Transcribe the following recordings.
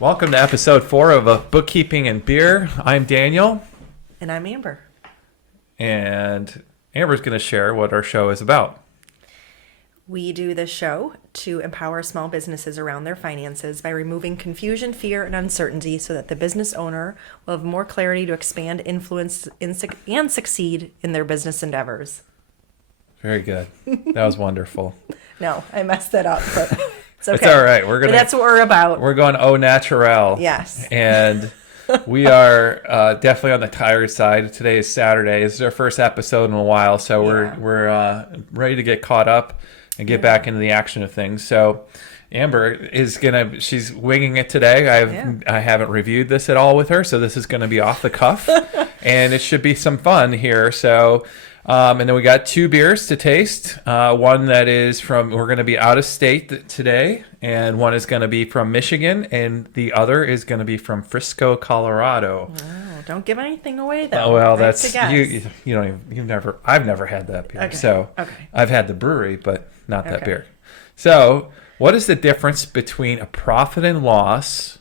Welcome to episode 4 of Bookkeeping and Beer. I'm Daniel. And I'm Amber. And Amber's going to share what our show is about. We do this show to empower small businesses around their finances by removing confusion, fear, and uncertainty so that the business owner will have more clarity to expand, influence, and succeed in their business endeavors. Very good. That was wonderful. No, I messed that up, but it's okay. It's all right. But that's what we're about. We're going au naturel. Yes. And we are definitely on the tired side. Today is Saturday. This is our first episode in a while, so we're ready to get caught up and get back into the action of things. So Amber is she's winging it today. I haven't reviewed this at all with her, so this is going to be off the cuff, and it should be some fun here. So, and then we got 2 beers to taste. One that is we're going to be out of state today, and one is going to be from Michigan, and the other is going to be from Frisco, Colorado. Oh, don't give anything away though. Oh, well, that's I've never had that beer. Okay. So okay. I've had the brewery, but not that beer. So what is the difference between a profit and loss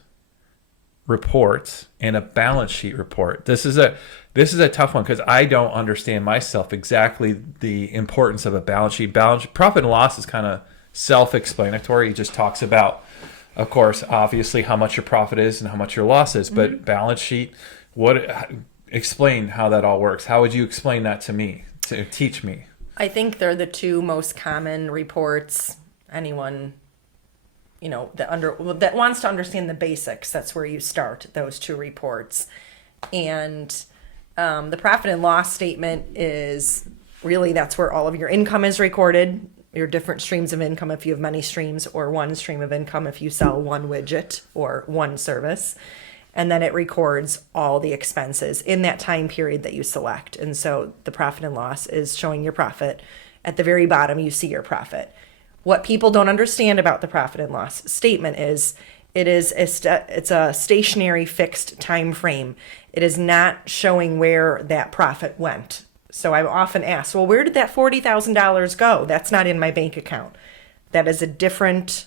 report and a balance sheet report? This is a tough one because I don't understand myself exactly the importance of a balance sheet. Profit and loss is kind of self-explanatory. It just talks about, of course, obviously how much your profit is and how much your loss is. But balance sheet, explain how that all works. How would you explain that to me, to teach me? I think they're the 2 most common reports anyone that wants to understand the basics. That's where you start, those 2 reports. And the profit and loss statement is really, that's where all of your income is recorded, your different streams of income if you have many streams, or one stream of income if you sell one widget or one service. And then it records all the expenses in that time period that you select. And so the profit and loss is showing your profit. At the very bottom, you see your profit. What people don't understand about the profit and loss statement is it's a stationary fixed time frame. It is not showing where that profit went. So I'm often asked, well, where did that $40,000 go? That's not in my bank account. That is a different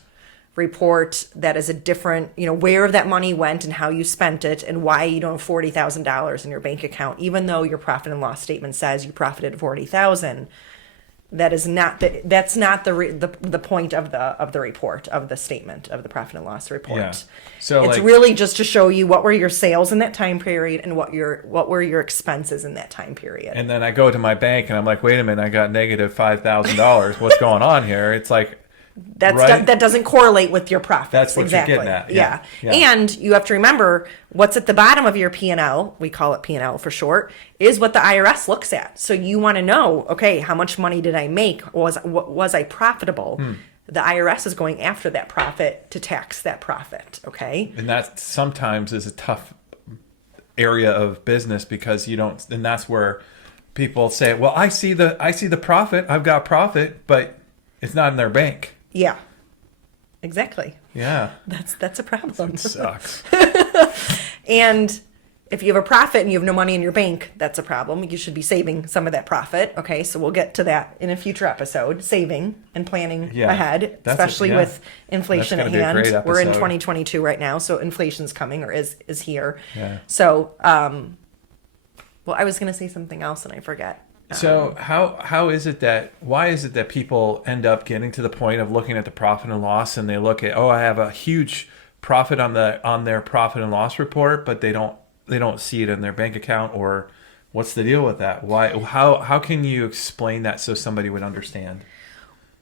report. That is a different, where that money went and how you spent it and why you don't have $40,000 in your bank account, even though your profit and loss statement says you profited $40,000. That's not the point of the report, of the statement of the profit and loss report. Yeah. So it's really just to show you what were your sales in that time period and what were your expenses in that time period. And then I go to my bank and I'm like, wait a minute, I got negative $5,000. What's going on here? It's like, that doesn't correlate with your profits. That's what exactly. you're getting at. Yeah. And you have to remember what's at the bottom of your P&L, we call it P&L for short, is what the IRS looks at. So you want to know, okay, how much money did I make? Was I profitable? The IRS is going after that profit to tax that profit, okay? And that sometimes is a tough area of business because and that's where people say, well, I see the profit, I've got profit, but it's not in their bank. Yeah, exactly. Yeah. That's a problem. It sucks. And if you have a profit and you have no money in your bank, that's a problem. You should be saving some of that profit. Okay, so we'll get to that in a future episode, saving and planning ahead, especially with inflation at hand. We're in 2022 right now, so inflation's coming or is here. Yeah. So, I was going to say something else and I forget. So why is it that people end up getting to the point of looking at the profit and loss and they look at, I have a huge profit on their profit and loss report, but they don't see it in their bank account, or what's the deal with that? Why? How can you explain that so somebody would understand?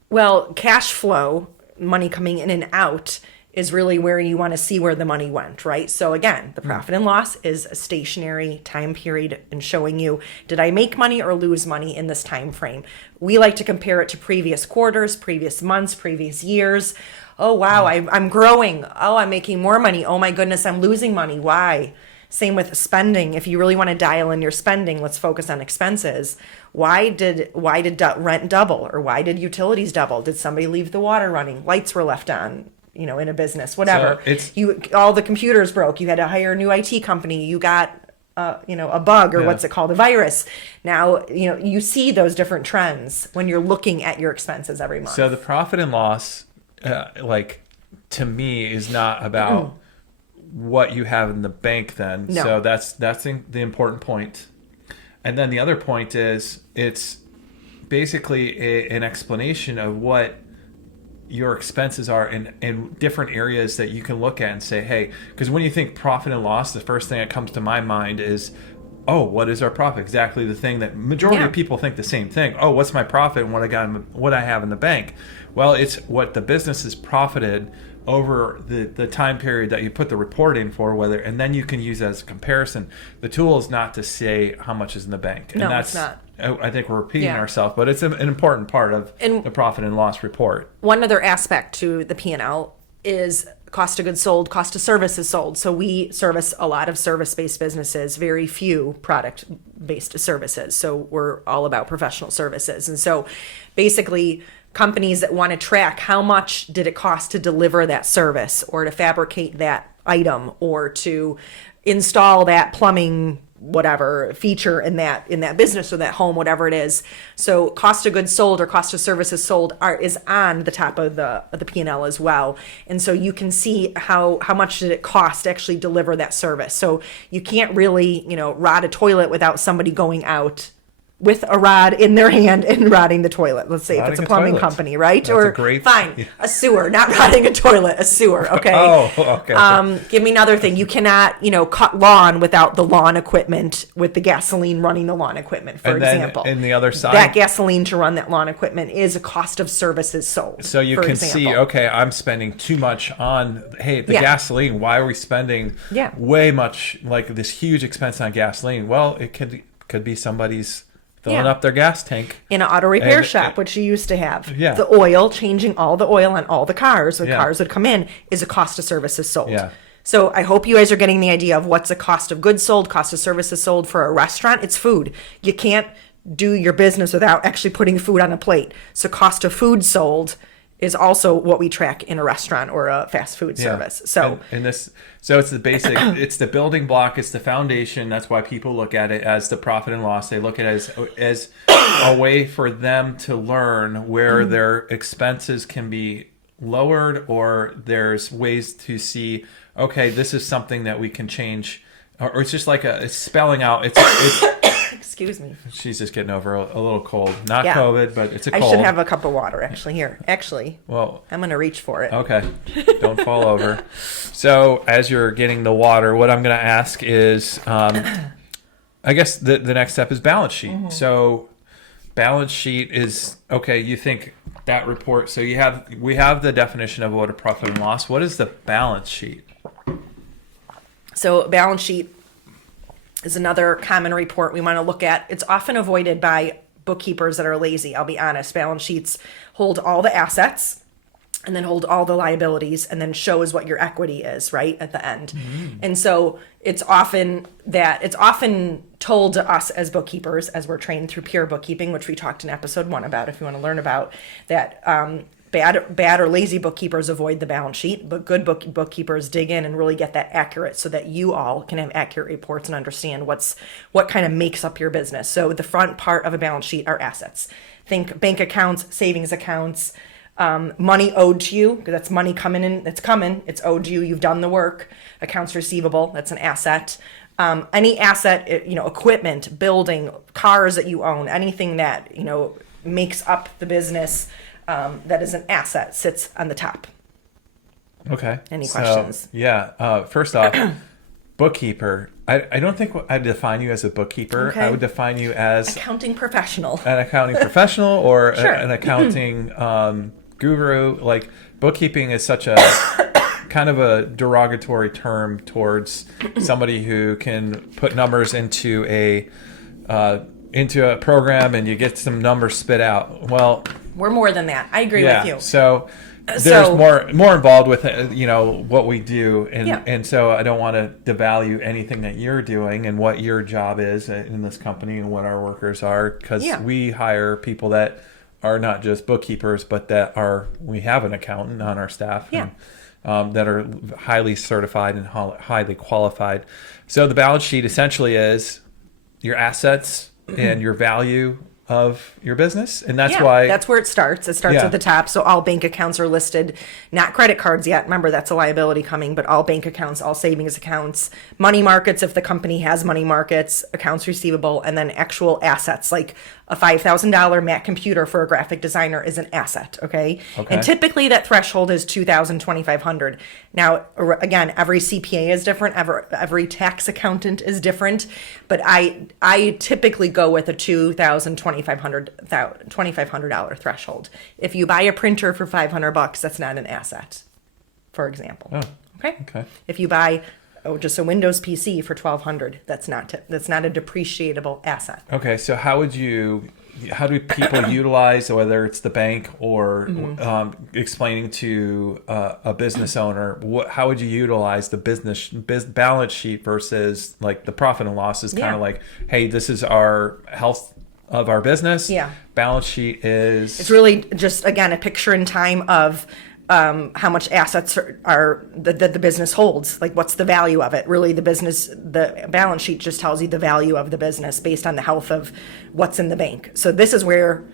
Well, cash flow, money coming in and out, is really where you want to see where the money went, right? So again, the profit and loss is a stationary time period and showing you, did I make money or lose money in this time frame? We like to compare it to previous quarters, previous months, previous years. Oh, wow, I'm growing. Oh, I'm making more money. Oh my goodness, I'm losing money. Why? Same with spending. If you really want to dial in your spending, let's focus on expenses. Why did rent double, or why did utilities double? Did somebody leave the water running? Lights were left on, in a business, whatever. So all the computers broke. You had to hire a new IT company. You got a bug, or what's it called, a virus. Now, you see those different trends when you're looking at your expenses every month. So the profit and loss, to me, is not about what you have in the bank then. No. So that's the important point. And then the other point is it's basically an explanation of what your expenses are in different areas that you can look at and say, hey, because when you think profit and loss, the first thing that comes to my mind is, oh, what is our profit? Exactly the thing that majority of people think the same thing. Oh, what's my profit and what I have in the bank? Well, it's what the business has profited over the time period that you put the report in for, and then you can use that as a comparison. The tool is not to say how much is in the bank. And it's not. I think we're repeating ourselves, but it's an important part of the profit and loss report. One other aspect to the P&L is cost of goods sold, cost of services sold. So we service a lot of service-based businesses, very few product-based services. So we're all about professional services. And so basically companies that want to track how much did it cost to deliver that service or to fabricate that item or to install that plumbing whatever feature in that business or that home, whatever it is. So cost of goods sold or cost of services sold is on the top of the P&L as well. And so you can see how much did it cost to actually deliver that service. So you can't really, rod a toilet without somebody going out with a rod in their hand and rodding the toilet. Let's say if it's a plumbing company, right? That's a sewer, not rodding a toilet, a sewer, okay? Oh, okay. Give me another thing. You cannot, cut lawn without the lawn equipment with the gasoline running the lawn equipment, for example. And the other side, that gasoline to run that lawn equipment is a cost of services sold. So you can see, okay, I'm spending too much on, gasoline. Why are we spending way much, like this huge expense on gasoline? Well, it could be somebody's filling up their gas tank. In an auto repair shop, which you used to have. Yeah. The oil, changing all the oil on all the cars, cars would come in, is a cost of services sold. Yeah. So I hope you guys are getting the idea of what's a cost of goods sold, cost of services sold for a restaurant. It's food. You can't do your business without actually putting food on a plate. So cost of food sold is also what we track in a restaurant or a fast food service. So so it's the basic, it's the building block, it's the foundation. That's why people look at it as the profit and loss. They look at it as a way for them to learn where their expenses can be lowered, or there's ways to see, okay, this is something that we can change, or it's just like it's spelling out. It's excuse me. She's just getting over a little cold. Not COVID, but it's a cold. I should have a cup of water, actually. Here. Actually, well, I'm going to reach for it. Okay. Don't fall over. So as you're getting the water, what I'm going to ask is, I guess the next step is balance sheet. Mm-hmm. So balance sheet is, okay, you think that report. So we have the definition of what a profit and loss. What is the balance sheet? So balance sheet is another common report we want to look at. It's often avoided by bookkeepers that are lazy. I'll be honest. Balance sheets hold all the assets and then hold all the liabilities and then shows what your equity is, right, at the end. Mm-hmm. And so it's often told to us as bookkeepers, as we're trained through pure bookkeeping, which we talked in episode 1 about, if you want to learn about that, bad or lazy bookkeepers avoid the balance sheet, but good bookkeepers dig in and really get that accurate so that you all can have accurate reports and understand what kind of makes up your business. So the front part of a balance sheet are assets. Think bank accounts, savings accounts, money owed to you, because that's money coming in, it's owed to you, you've done the work. Accounts receivable, that's an asset. Any asset, equipment, building, cars that you own, anything that, makes up the business, that is an asset, sits on the top. Okay. Any questions? First off, bookkeeper. I don't think I'd define you as a bookkeeper. Okay. I would define you as accounting professional. An accounting professional or sure. An accounting guru. Like bookkeeping is such a kind of a derogatory term towards somebody who can put numbers into a program and you get some numbers spit out. Well, we're more than that. I agree with you. So there's more involved with what we do, and so I don't want to devalue anything that you're doing and what your job is in this company and what our workers are, because we hire people that are not just bookkeepers, but we have an accountant on our staff that are highly certified and highly qualified. So the balance sheet essentially is your assets and your value of your business, and that's Yeah, why that's where it starts. It starts Yeah. at the top. So all bank accounts are listed, not credit cards yet. Remember, that's a liability coming, but all bank accounts, all savings accounts, money markets, if the company has money markets, accounts receivable, and then actual assets like a $5,000 Mac computer for a graphic designer is an asset. Okay. Okay. And typically that threshold is $2,000, $2,500. Now, again, every CPA is different. Every tax accountant is different, but I typically go with a $2,000, $2,500 threshold. If you buy a printer for $500, that's not an asset, for example. Oh, Okay. okay. If you buy just a Windows PC for $1,200, that's not a depreciable asset. Okay, so how do people utilize, whether it's the bank or explaining to a business owner, how would you utilize the balance sheet versus like the profit and loss is kind Yeah. of like, hey, this is our health of our business. Yeah. Balance sheet is. It's really just, again, a picture in time of how much assets are that the business holds. Like, what's the value of it? Really, the balance sheet just tells you the value of the business based on the health of what's in the bank. So this is where,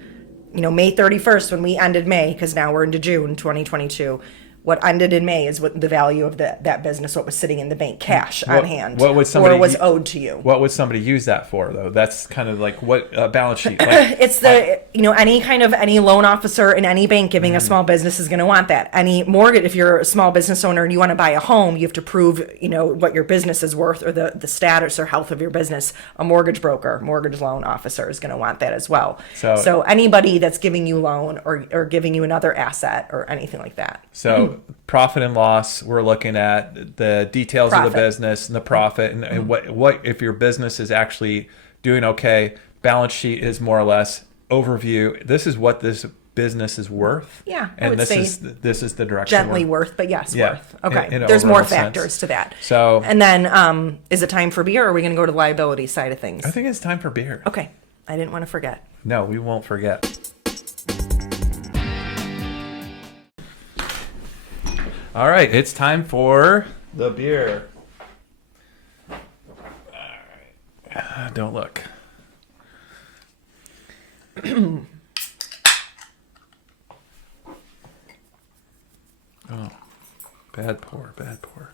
May 31st, when we ended May, because now we're into June 2022, what ended in May is what the value of that business, what was sitting in the bank, cash on hand, what would somebody or was owed to you. What would somebody use that for, though? That's kind of like what balance sheet. Like, It's any loan officer in any bank giving a small business is going to want that. Any mortgage, if you're a small business owner and you want to buy a home, you have to prove, what your business is worth or the status or health of your business. A mortgage broker, mortgage loan officer is going to want that as well. So anybody that's giving you loan or giving you another asset or anything like that. So profit and loss, we're looking at the details of the business and the profit and what if your business is actually doing okay. Balance sheet is more or less overview. This is what this business is worth. Yeah, I and would this say is the direction. Gently worth, but yes, Yeah, worth. Okay. in an There's more overall sense. factors to that. So- and then is it time for beer or are we going to go to the liability side of things? I think it's time for beer. Okay. I didn't want to forget. No, we won't forget. All right, it's time for the beer. All right. Don't look. Oh, bad pour, bad pour.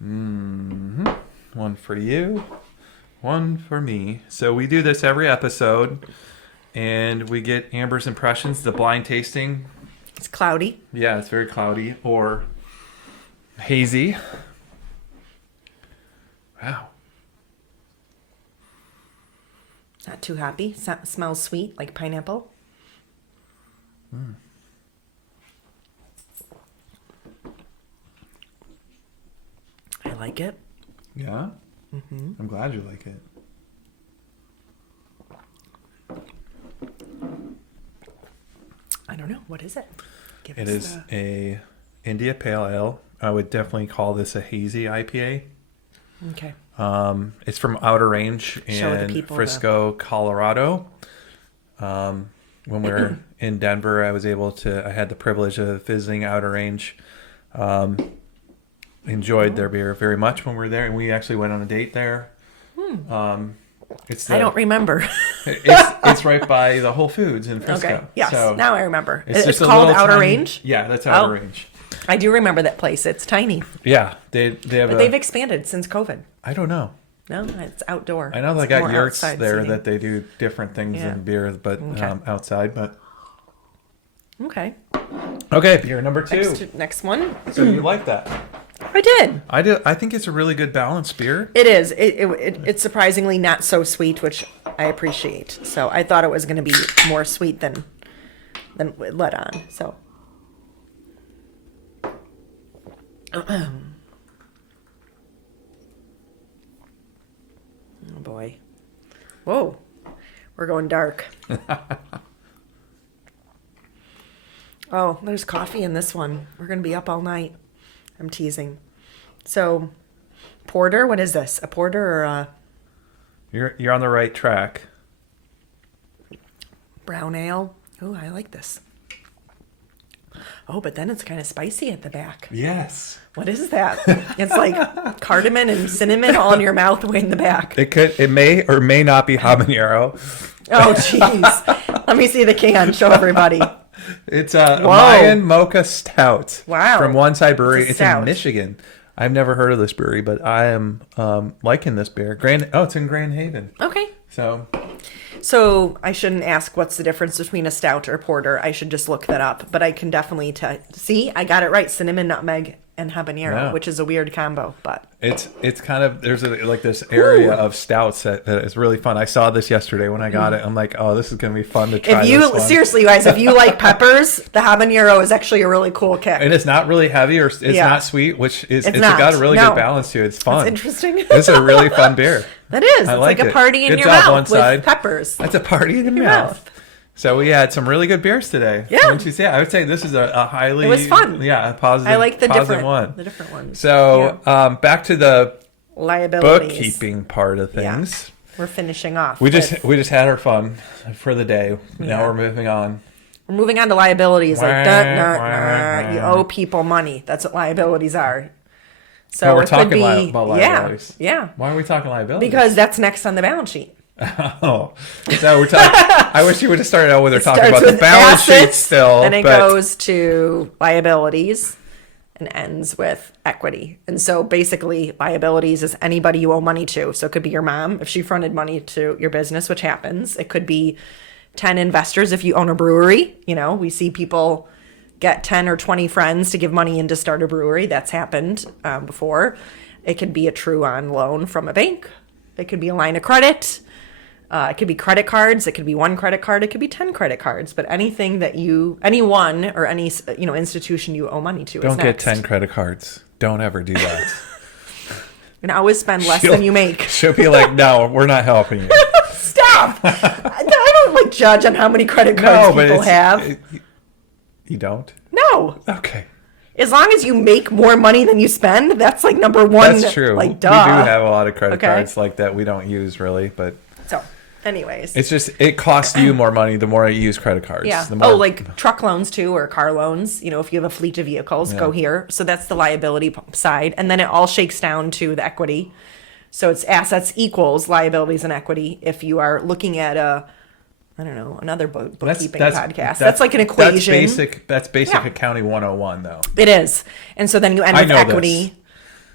One for you, one for me. So we do this every episode, and we get Amber's impressions, the blind tasting. It's cloudy. Yeah, it's very cloudy or hazy. Wow. Not too happy. Smells sweet, like pineapple. I like it. Yeah? I'm glad you like it. I don't know. What is it? Give It us is a India Pale Ale. I would definitely call this a hazy IPA. Okay. It's from Outer Range Show the in people Frisco, Colorado. When we were in Denver, I had the privilege of visiting Outer Range. Enjoyed their beer very much when we were there, and we actually went on a date there. I don't remember. It's right by the Whole Foods in Frisco. Okay. Yes. So now I remember. it's just a called little Outer tiny- Range. Yeah, that's Outer Oh. Range. I do remember that place. It's tiny, Yeah, they have. but they've expanded since COVID. I don't know. No, it's outdoor. I know they It's got more yurts outside there seating. that they do different things Yeah. than beer, but Okay. outside. But Okay. okay, beer number 2. Next one. So you like that? I did. I do. I think it's a really good balanced beer. It is. It's surprisingly not so sweet, which I appreciate. So I thought it was going to be more sweet than it let on. So. Oh boy. Whoa. We're going dark. Oh, there's coffee in this one. We're going to be up all night. I'm teasing. So, porter, what is this? A porter or a You're on the right track. brown ale? Oh, I like this. Oh, but then it's kind of spicy at the back. Yes. What is that? It's like cardamom and cinnamon all in your mouth way in the back. It may or may not be habanero. Oh, jeez. Let me see the can. Show everybody. It's a Mayan Mocha Stout. Wow. From One Side Brewery. It's stout. in Michigan. I've never heard of this brewery, but I am liking this beer. It's in Grand Haven. Okay. So I shouldn't ask what's the difference between a stout or a porter. I should just look that up. But I can definitely see, I got it right. Cinnamon, nutmeg, and habanero, which is a weird combo. But it's kind of, there's this area of stouts that is really fun. I saw this yesterday when I got it. I'm like, oh, this is going to be fun to try. Seriously, guys, if you like peppers, the habanero is actually a really cool kick. And it's not really heavy or it's not sweet, which it's got a really good balance to it. It's fun. That's interesting. It's a really fun beer. That is. It's like a party in good your job, mouth one side. with peppers. That's a party in your mouth. So we had some really good beers today. Yeah. Wouldn't you say? I would say this is a highly... It was fun. Yeah, a positive, I like the different ones. So back to the liabilities. bookkeeping part of things. Yeah. We're finishing off. We just had our fun for the day. Now we're moving on. We're moving on to liabilities. Like, you owe people money. That's what liabilities are. So we're talking about liabilities. Yeah. Why are we talking liabilities? Because that's next on the balance sheet. Oh, so we're talking. I wish you would have started out with talking about the balance sheet still. Then it goes to liabilities and ends with equity. And so basically, liabilities is anybody you owe money to. So it could be your mom if she fronted money to your business, which happens. It could be 10 investors if you own a brewery. We see people get 10 or 20 friends to give money in to start a brewery. That's happened before. It could be a true on loan from a bank. It could be a line of credit. It could be credit cards. It could be one credit card. It could be 10 credit cards. But anything that anyone or any institution you owe money to is next. Don't get 10 credit cards. Don't ever do that. You can always spend less than you make. She'll be like, no, we're not helping you. Stop. I don't judge on how many credit cards people have. You don't? No. Okay. As long as you make more money than you spend, that's number one. That's true. Duh. We do have a lot of credit cards like that we don't use really, but so anyways. It's just it costs you more money the more you use credit cards. Yeah. Truck loans too, or car loans. If you have a fleet of vehicles, go here. So that's the liability side. And then it all shakes down to the equity. So it's assets equals liabilities and equity. If you are looking at another bookkeeping podcast. That's like an equation. That's basic accounting 101, though. It is. And so then you end with equity.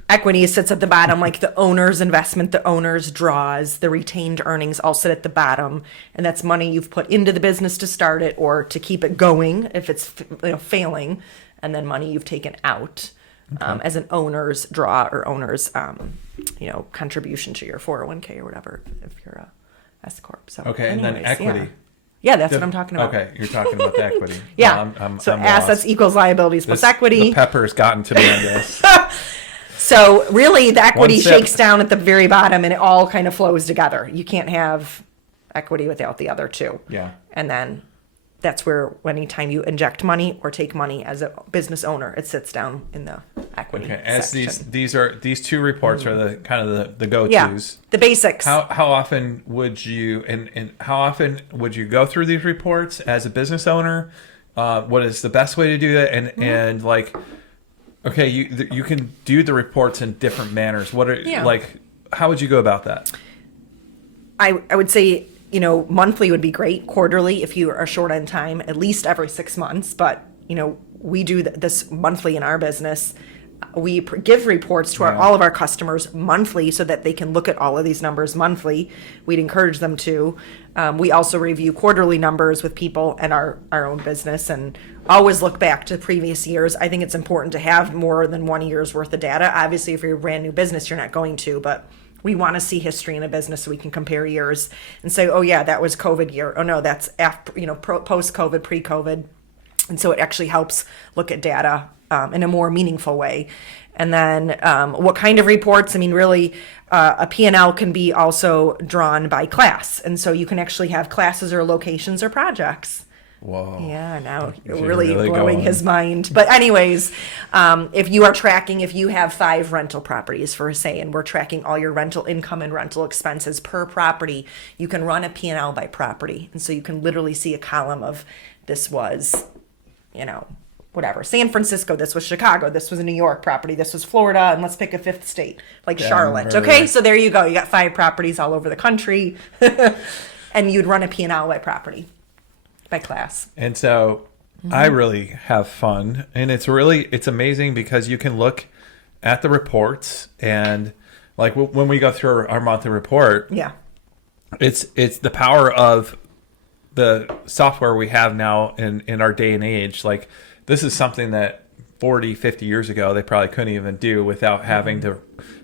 Equity sits at the bottom, like the owner's investment, the owner's draws, the retained earnings all sit at the bottom. And that's money you've put into the business to start it or to keep it going if it's failing. And then money you've taken out as an owner's draw or owner's contribution to your 401k or whatever if you're a S corp. So and then equity. Yeah, that's what I'm talking about. Okay, you're talking about the equity. Yeah. I'm assets lost. Equals liabilities plus equity. The pepper's gotten to me on this. So really, the equity shakes down at the very bottom, and it all kind of flows together. You can't have equity without the other two. Yeah. And then that's where anytime you inject money or take money as a business owner, it sits down in the equity. Okay. As these two reports are the kind of the go-tos. Yeah, the basics. How often would you go through these reports as a business owner? What is the best way to do that? And okay, you can do the reports in different manners. What are how would you go about that? I would say monthly would be great. Quarterly, if you are short on time, at least every 6 months. But we do this monthly in our business. We give reports to all of our customers monthly so that they can look at all of these numbers monthly. We'd encourage them to. We also review quarterly numbers with people and our own business and always look back to previous years. I think it's important to have more than 1 year's worth of data. Obviously, if you're a brand new business, you're not going to, but we want to see history in a business so we can compare years and say, oh yeah, that was COVID year. Oh no, that's after, post-COVID, pre-COVID. And so it actually helps look at data in a more meaningful way. And then what kind of reports? I mean, really, a P&L can be also drawn by class. And so you can actually have classes or locations or projects. Whoa. Yeah, now you're really blowing his mind. But anyways, if you have 5 rental properties for say, and we're tracking all your rental income and rental expenses per property, you can run a P&L by property. And so you can literally see a column of this was, whatever. San Francisco, this was Chicago, this was a New York property, this was Florida, and let's pick a fifth state, like Charlotte. Okay, so there you go. You got 5 properties all over the country, and you'd run a P&L by property, by class. And so I really have fun, and it's amazing because you can look at the reports, and like when we go through our monthly report, it's the power of the software we have now in our day and age. Like, this is something that 40, 50 years ago, they probably couldn't even do without having to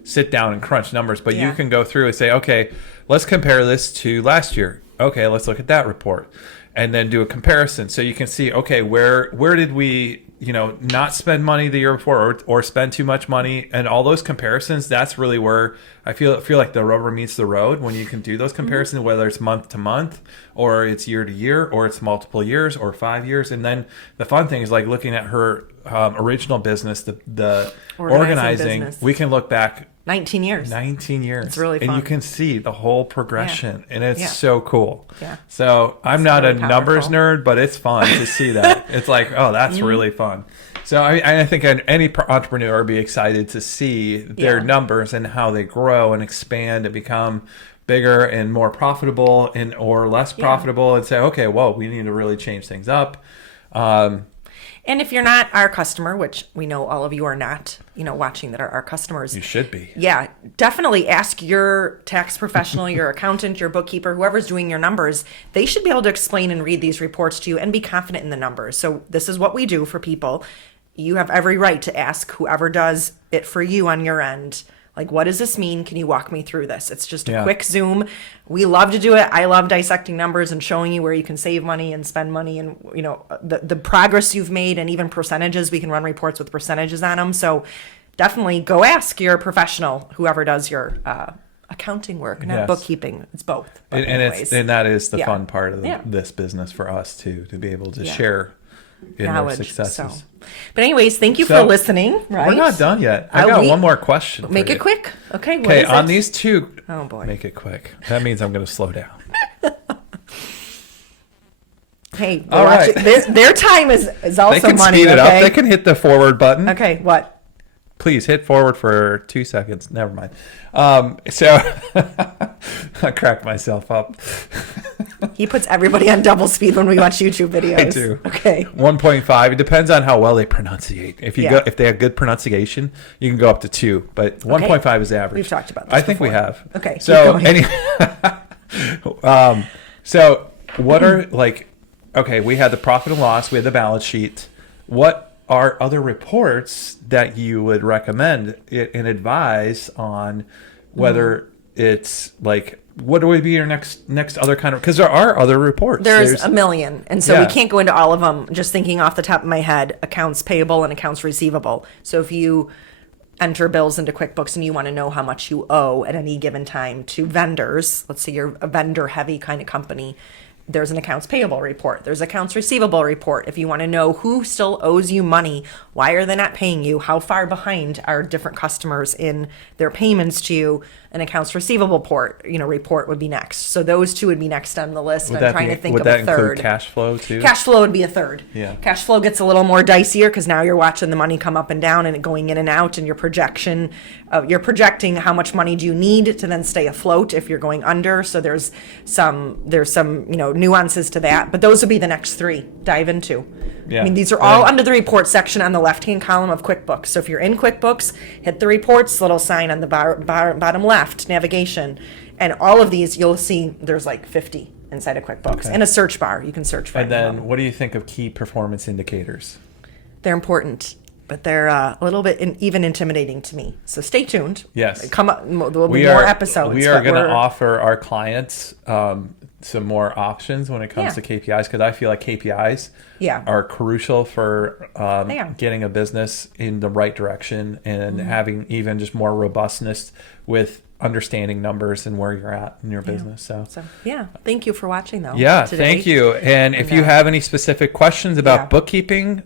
sit down and crunch numbers. But you can go through and say, okay, let's compare this to last year. Okay, let's look at that report and then do a comparison. So you can see, okay, where did we, not spend money the year before or spend too much money, and all those comparisons. That's really where I feel like the rubber meets the road, when you can do those comparisons, whether it's month to month or it's year to year or it's multiple years or 5 years. And then the fun thing is like looking at her original business, the organizing business. We can look back 19 years. 19 years. It's really fun. And you can see the whole progression, and it's so cool. Yeah. So I'm not a numbers nerd, but it's fun to see that. It's like, oh, that's really fun. So I think any entrepreneur would be excited to see their numbers and how they grow and expand and become bigger and more profitable or less profitable, and say, okay, well, we need to really change things up. And if you're not our customer, which we know all of you are not, watching that are our customers. You should be. Yeah, definitely ask your tax professional, your accountant, your bookkeeper, whoever's doing your numbers. They should be able to explain and read these reports to you and be confident in the numbers. So this is what we do for people. You have every right to ask whoever does it for you on your end. Like, what does this mean? Can you walk me through this? It's just a quick Zoom. We love to do it. I love dissecting numbers and showing you where you can save money and spend money, and the progress you've made, and even percentages. We can run reports with percentages on them. So definitely go ask your professional, whoever does your accounting work, not bookkeeping. It's both. And that is the fun part of this business for us too, to be able to share in our successes. So. But anyways, thank you for listening. Right? We're not done yet. I got one more question. Make it quick. Okay. Okay. On these two. Oh boy. Make it quick. That means I'm going to slow down. Hey, all right. Their time is also they can money. Speed it up. They can hit the forward button. Okay. What? Please hit forward for 2 seconds. Never mind. So I cracked myself up. He puts everybody on double speed when we watch YouTube videos. I do. Okay. 1.5. It depends on how well they pronunciate. If they have good pronunciation, you can go up to 2. But 1.5 is average. We've talked about this. I think we have. Okay. So so what are okay, we had the profit and loss, we had the balance sheet. What are other reports that you would recommend and advise on, whether it's what would be your next other kind of, because there are other reports. There's a million, and so we can't go into all of them. Just thinking off the top of my head, accounts payable and accounts receivable. So if you enter bills into QuickBooks and you want to know how much you owe at any given time to vendors, let's say you're a vendor heavy kind of company, there's an accounts payable report. There's accounts receivable report. If you want to know who still owes you money, why are they not paying you, how far behind are different customers in their payments to you, an accounts receivable report would be next. So those two would be next on the list. I'm trying to think of a third. Would that include cash flow too? Cash flow would be a third. Yeah. Cash flow gets a little more dicier because now you're watching the money come up and down and going in and out, and your projection, you're projecting how much money do you need to then stay afloat if you're going under. So there's some nuances to that, but those would be the next 3 dive into. Yeah. I mean, these are all under the report section on the left-hand column of QuickBooks. So if you're in QuickBooks, hit the reports little sign on the bottom left, navigation, and all of these you'll see there's 50 inside of QuickBooks, and a search bar. You can search for. And then, what do you think of key performance indicators? They're important, but they're a little bit even intimidating to me. So stay tuned. Yes, come up. There will be more episodes. We are going to offer our clients some more options when it comes to KPIs, because I feel like KPIs are crucial for getting a business in the right direction and having even just more robustness with understanding numbers and where you're at in your business. So thank you for watching though. Yeah, today. Thank you. And if you have any specific questions about bookkeeping,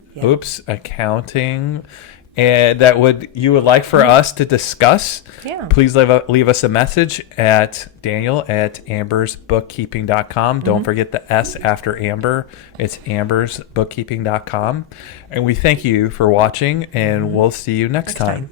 accounting, and you would like for us to discuss, Yeah. please leave us a message at Daniel@ambersbookkeeping.com. Don't forget the S after Amber. It's ambersbookkeeping.com. And we thank you for watching, and we'll see you next time.